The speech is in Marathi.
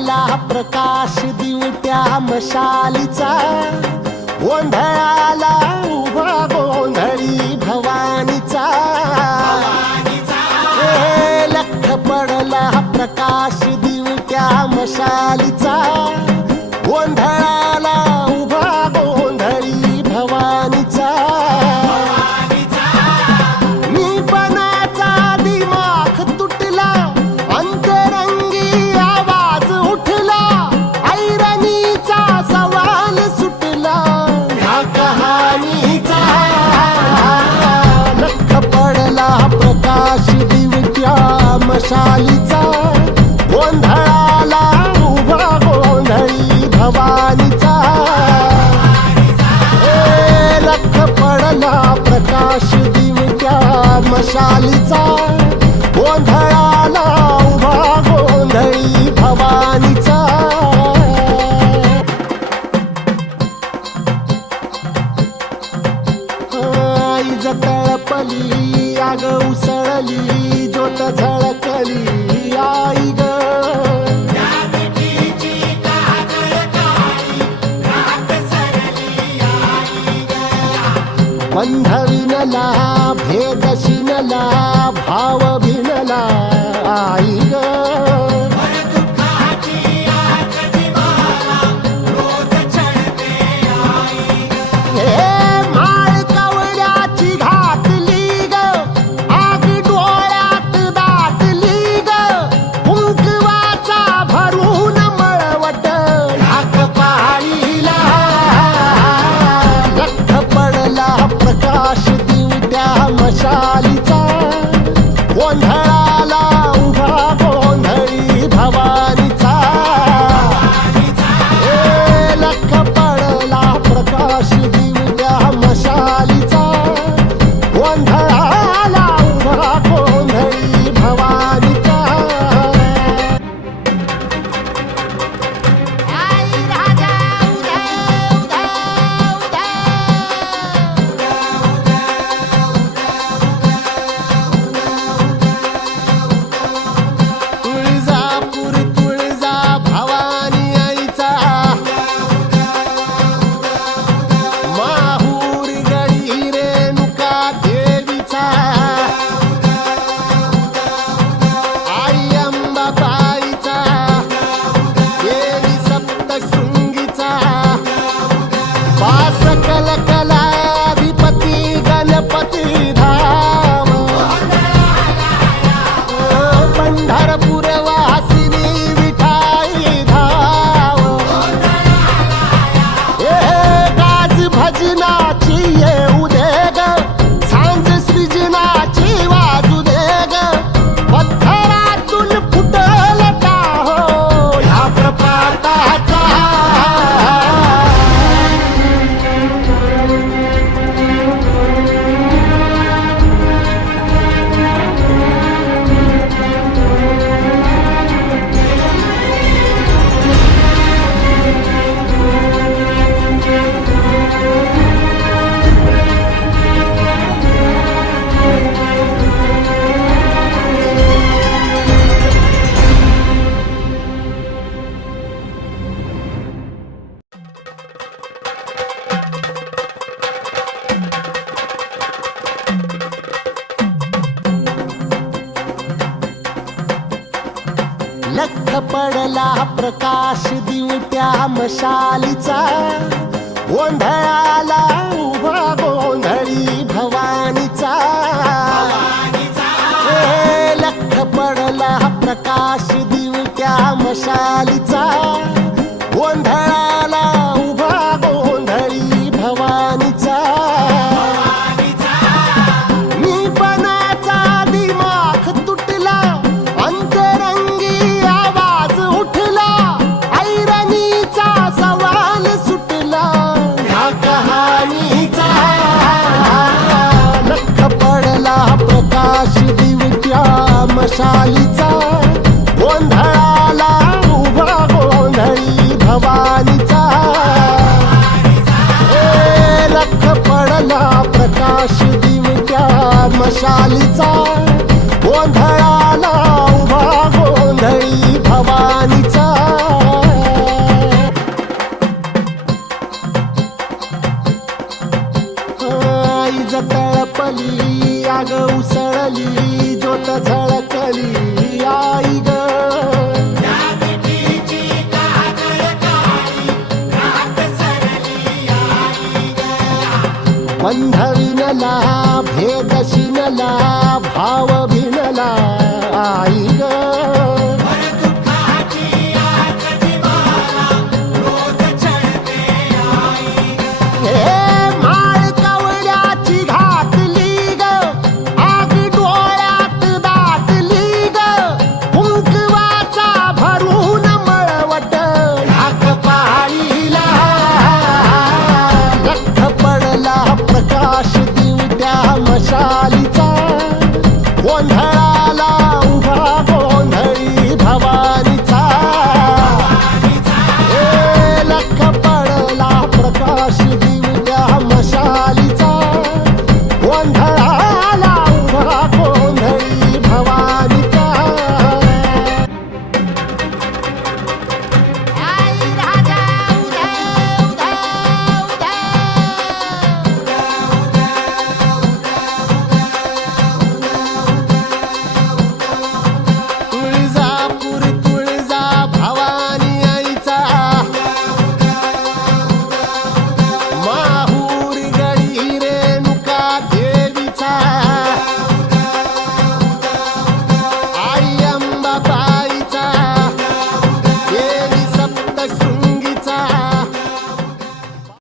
पडला प्रकाश दिवट्या मशालीचा, गोंधळाला उभा गोंधळी भवानीचा. लख पडला प्रकाश दिवट्या मशालीचा, गोंधळाला उभा गोंधळी भवानीचा. मीपणाचा दिमाग तुटला, अंतरंगी आवाज उठला, ऐरणीचा सवाल सुटला ह्या कहाणीचा. लख पडला प्रकाश दिवट्या मशालीचा, गोंधळाला उभा गोंधळी भवानीचा. लख पडला प्रकाश दिवट्या मशालीचा, गोंधळाला उभा गोंधळी भवानीचा. आई तळपली, आग उसळली, ज्योत झळकली आई ग. बंध विनला, भेद शिनला, भाव भिनला आई ग. माळ कवड्याची घातली ग, आग डोळ्यात दाटली ग, कुंकवाचा भरून मळवट ढाक पाळीला. लख पडला प्रकाश दिवट्या मशालीचा, गोंधळाला उभा गोंधळी भवानीचा. लख पडला प्रकाश दिवट्या मशालीचा, गोंधळाला उभा गोंधळी भवानीचा. आई राजा उद्या उद्या तुळजापूर तुळजा भवानी आईचा, माहूर गडी रेणुका देवीचा. आई अंबाबाईचा, देवी सप्तशृंगीचा. वास कलकलाधिपती गणपती धाम, पंढरपूर वासिनी विठाई धाम. गाज भजनाची येऊ दे ग, सांज सृजनाची वाजू दे ग. पत्थरातून फुटल का हो ह्या प्रपाताचा. लख पडला प्रकाश दिवट्या मशालीचा, गोंधळाला उभा गोंधळी भवानीचा. लख पडला प्रकाश दिवट्या मशालीचा, गोंधळाला उभा गोंधळी भवानीचा. मीपणाचा दिमाग तुटला, अंतरंगी आवाज उठला, ऐरणीचा सवाल सुटला ह्या कहाणीचा. लख पडला प्रकाश दिवट्या मशालीचा, गोंधळाला उभा गोंधळी भवानीचा. लख पडला प्रकाश दिवट्या मशालीचा, गोंधळाला उभा गोंधळी भवानीचा. पेटली आग उसळली ज्योत झळकली आई ग बंध विणला भेद शिनला भाव भिनला आई ग मशालीचा गोंधळाला उभा गोंधळी भवानीचा लख पडला प्रकाश